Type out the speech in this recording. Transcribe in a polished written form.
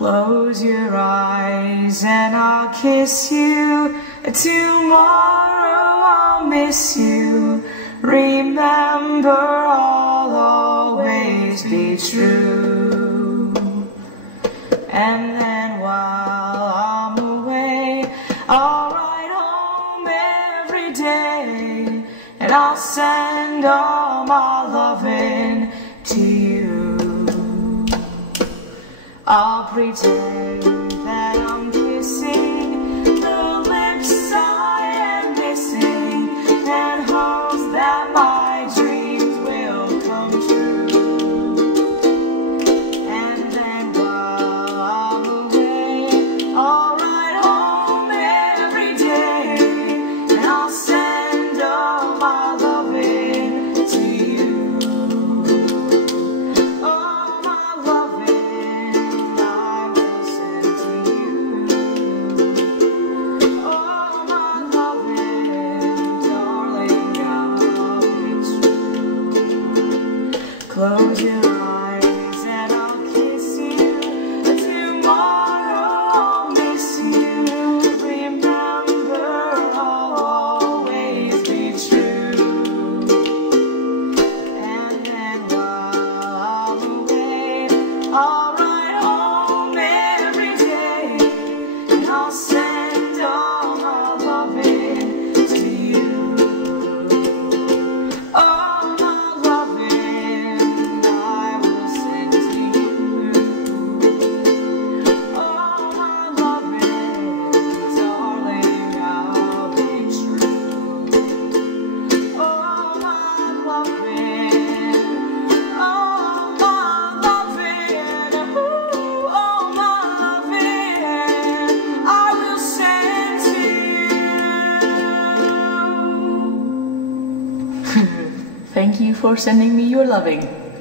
Close your eyes and I'll kiss you. Tomorrow I'll miss you. Remember, I'll always be true. And then while I'm away, I'll write home every day, and I'll send all my loving to you. I'll pretend that I'm kissing the lips I am missing, and hopes that my dreams will come true. And then while I'm away, I'll write home every day, and I'll send all my loving to you. Oh, my loving, I will send to you. Oh, my loving, darling, I'll be true. Close your eyes and I'll kiss you. Tomorrow I'll miss you. Remember, I'll always be true. And then while I'm away, I'll write home every day, and I'll send all my loving to you. Oh, my loving, I will send to you. Oh, my loving, darling, I'll be true. Oh, my loving, oh, my loving, ooh, oh, my loving, I will send to you. Thank you for sending me your loving.